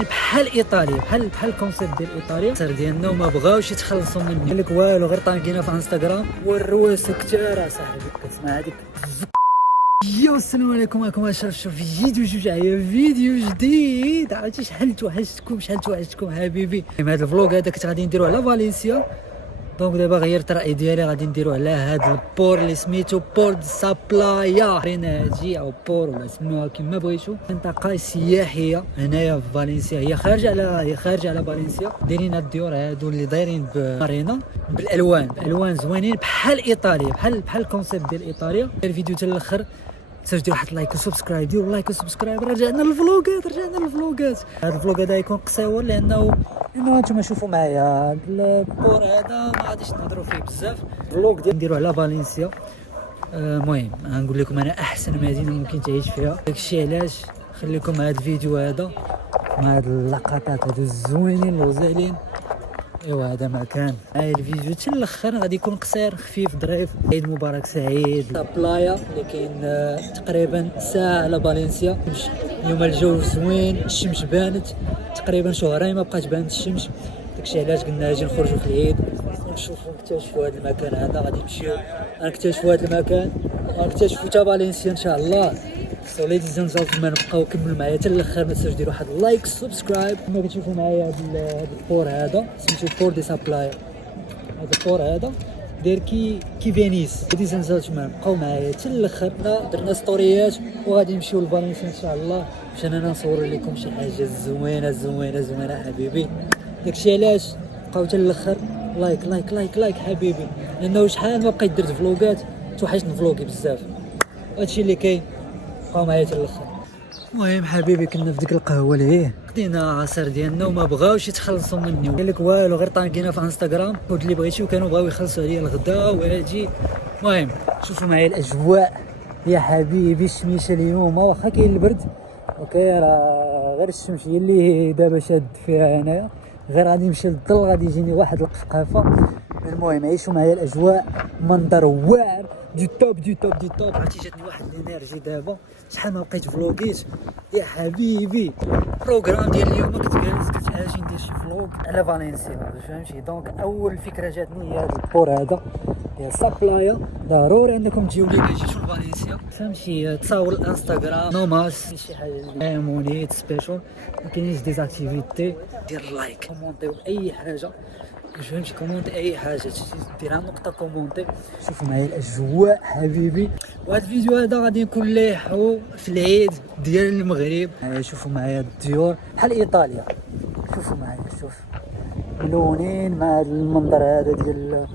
بحال ايطاليا، بحال الكونسيبت ديال ايطاليا. السر ديالنا وما بغاوش يتخلصوا مني، قال لك والو غير طانكينا في انستغرام والرواسه كثار اصاحبي. كتسمع هذيك يو السلام عليكم، معكم اشرف في فيديو جديد. عرفتي شحال توحشتكم حبيبي. هذا الفلوق هذا كنت غادي نديرو على فالنسيا، دونك دابا غيرت الراي ديالي، غادي نديرو على هذا البور اللي سميتو بور دي سابلايا ريناجي او بور ولا سموها كما بغيتو. منطقه سياحيه هنايا في فالنسيا، هي خارجه على فالنسيا. دايرين هاد الديور هادو اللي دايرين بمارينا بالالوان زوينين بحال ايطاليا، بحال الكونسيبت ديال ايطاليا. الفيديو حتى الاخر، ديروا واحد لايك وسبسكرايب، ديروا لايك وسبسكرايب. رجعنا للفلوقات. هذا الفلوق هذا يكون قصير لانه نتوما شوفوا معايا هذا البور هذا ما غاديش نهضروا فيه بزاف. الفلوق ديال نديروا على فالنسيا. المهم غنقول لكم انا احسن مدينه ممكن تعيش فيها، داكشي علاش خليكم مع هذا الفيديو هذا مع هاد اللقطات هادو الزوينين الغزالين. ايوا هذا مكان. هاي الفيديو حتى الاخر غادي يكون قصير خفيف ظريف. عيد مبارك سعيد. بلايا اللي كاين تقريبا ساعه على فالنسيا. اليوم الجو زوين، الشمس بانت تقريبا شهرين ما بقات بانت الشمس. داكشي علاش قلنا اجي نخرجوا في العيد ونشوفوا نكتشفوا هذا المكان هذا. غادي نمشيو نكتشفوا هذا المكان ونكتشفوا حتى فالنسيا ان شاء الله. سو ليديز اند جنتلمان بقاو كملوا معايا حتى الاخر. ما تنساوش ديروا واحد لايك سبسكرايب. كما كتشوفوا معايا هذا البور هذا سميتو بور دي سابلايا. هذا البور هذا داير كي فينيس. ليديز اند جنتلمان بقاو معايا حتى الاخر. درنا ستوريات وغادي نمشيو لفالنسيا ان شاء الله باش انا نصور لكم شي حاجه زوينه حبيبي. داكشي علاش بقاو حتى الاخر. لايك حبيبي، لانه شحال ما بقيت درت فلوقات توحشني فلوقي بزاف. هادشي اللي كاين، بقاو معايا حتى الاخر. المهم حبيبي كنا في ديك القهوه اللي خدينا عصير ديالنا وما بغاوش يتخلصوا مني، قال لك والو غير طانكينا في انستغرام خذ اللي بغيتي، وكانوا بغاو يخلصوا عليا الغدا واجي. المهم شوفوا معايا الاجواء يا حبيبي. الشميشه اليوم واخا كاين البرد اوكي، راه غير الشمس هي اللي دابا شاد فيها هنايا. غير غادي نمشي للظل غادي يجيني واحد القفقافه. المهم عيشوا معايا الاجواء، منظر واعر دي توب. عرفتي جاتني واحد الانرجي دابا، شحال ما بقيت فلوغيت يا حبيبي. البروغرام ديال اليوم كنت جالس قلت اجي ندير شي فلوغ على فالنسيا فهمتي. دونك اول فكره جاتني هي هذا البور هذا ديال سابلايا. ضروري انكم تجيو لي جيتو لفالنسيا فهمتي، تصاور الانستغرام نوماس شي حاجه مونيت سبيشال. ما كاينينش ديزاكتيفيتي. دير لايك كومونتيو اي حاجه، فهمتي كومونتي اي حاجه ديرها نقطه كومونتي. شوفوا معايا الاجواء حبيبي. وهذا الفيديو هذا غادي يكون لايحو في العيد ديال المغرب. شوفوا معايا الديور بحال ايطاليا. شوفوا معايا، شوف ملونين مع هذا المنظر هذا ديال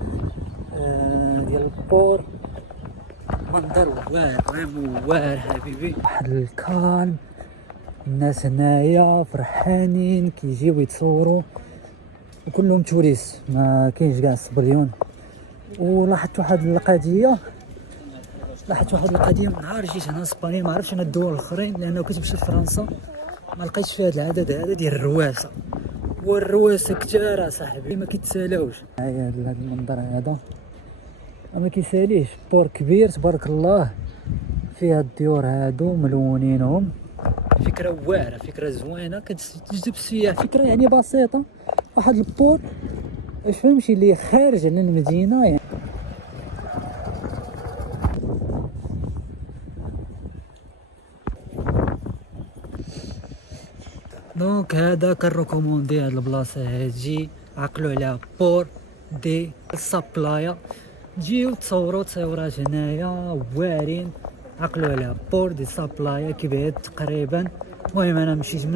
البور. منظر واعر حبيبي. واحد الكالم، الناس هنايا فرحانين كيجيو يتصوروا وكلهم توريست، ما كاينش كاع الصبريون. ولاحظت واحد القضيه من نهار جيت هنا اسبانيا، ما عرفتش انا الدول الاخرين لانه كنت مشيت لفرنسا ما لقيتش فيها هذا العدد هذا ديال الرواسه. والرواسه كثار صاحبي ما كيتسالاوش. هاي هذا المنظر هذا ما كيساليش. بور كبير تبارك الله، فيها الديور هادو ملونينهم. فكره واعره، فكره زوينه كتجذب السياح. فكره يعني بسيطه، واحد البور فهمتي اللي خارج على المدينه يعني. دونك هذا كنريكوموندي هاد البلاصه هادي، عقلوا عليها بور دي سابلايا. جيو تصوروا تصويرات هنايا واعرين، عقلوا عليها بور دي سابلايا كيبعد تقريبا. المهم انا مشيت من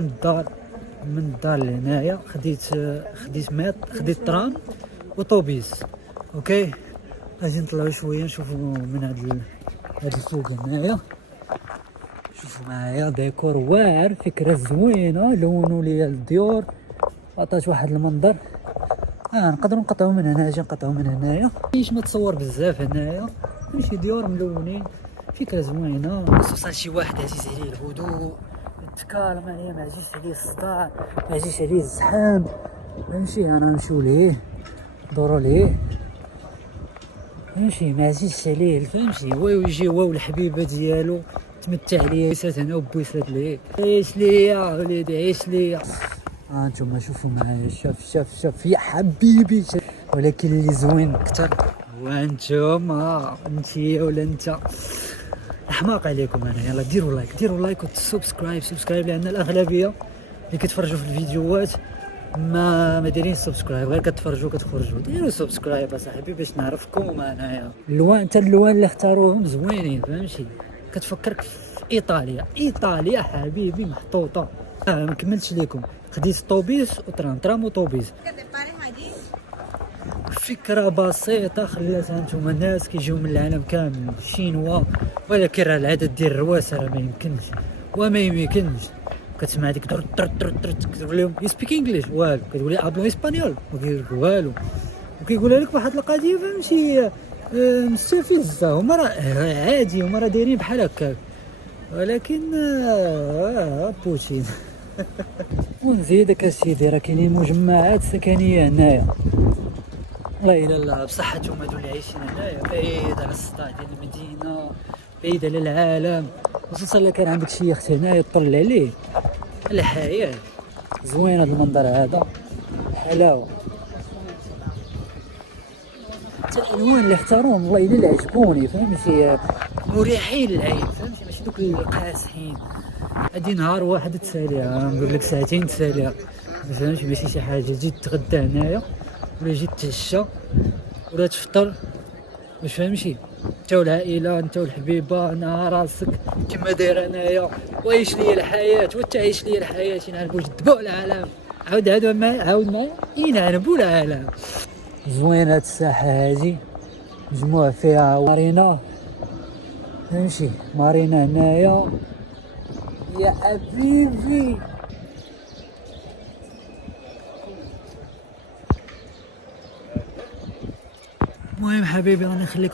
الدار لهنايا، خديت ترام وطوبيس اوكي. غادي نطلعوا شويه نشوفوا من هاد الفوق هنايا. شوفوا معايا ديكور واعر، فكره زوينه، لونوا لي الديور عطات واحد المنظر. نقدروا نقطعوا من هنا، اجي نقطعوا من هنايا. ماشي ما تصور بزاف هنايا، ماشي ديور ملونين، فكره زوينه. خصوصا شي واحد عزيز عليه الهدوء التكال، ما عزيز عليه الصداع، ما عزيز عليه الزحام فهمتي. انا نمشيو ليه دوروا ليه فهمتي، ما عزيزش عليه فهمتي. هو يجي هو والحبيبه ديالو تمتع ليا، بويسات هنا وبويسات ليه. عيش ليا وليدي عيش ليا. انتم شوفوا معايا، شاف يا حبيبي. ولكن اللي زوين اكثر هو انتوما، انتيا ولا انت. احماق عليكم انا. يلا ديروا لايك وسبسكرايب لان الاغلبيه اللي كتفرجوا في الفيديوهات ما دايرين سبسكرايب، غير كتفرجوا كتخرجوا. ديروا سبسكرايب اصاحبي باش نعرفكم انايا. الالوان اللي اختاروهم زوينين، فهمتي؟ كتفكرك في ايطاليا حبيبي محطوطه. ما كملتش لكم، خديت طوبيس ترام وطوبيس. فكرة بسيطة خلاتها نتوما الناس كيجيو من العالم كامل، الشينوا، ولكن راه العدد ديال الرواسة راه ما يمكنش. كتسمع ديك كتقول لهم يو سبيك انجليش، والو. كتقول لي ابلو اسبانيول، ما كيقول لك والو. وكيقولها لك بواحد القضية فهمتي مستفزة. هما راه عادي، هما راه دايرين بحال هكاك، ولكن بوتين. ونزيدك اسيدي، راه كاينين مجمعات سكنية هنايا، لا اله الا بصحتهم هادو اللي عايشين هنايا، بعيد على الصداع ديال المدينه، بعيد على العالم. خصوصا الا كان عندك شي يخت هنايا تطل عليه الحياه. زوين هذا المنظر هذا، حلاوه. حتى الالوان اللي اختاروهم والله الا اللي عجبوني، فهمتي؟ مريحين للعين، فهمتي؟ ماشي دوك القاسحين. هادي نهار واحد تساليها، نقول لك ساعتين تساليها، فهمتي؟ ماشي شي حاجه تجي تغدى هنايا ولا جيت تتعشى ولا تفطر، واش فهمتي؟ انت والعائله، انت والحبيبه، انا راسك كما داير انايا، وعيش ليا الحياه وتعيش ليا الحياه. نعرفوا جذبوا العالم، عاود معايا ينعنبوا العالم. زوينه هاد الساحه هادي، مجموع فيها مارينا، فهمتي؟ مارينا هنايا يا حبيبي. المهم حبيبي راني نخليك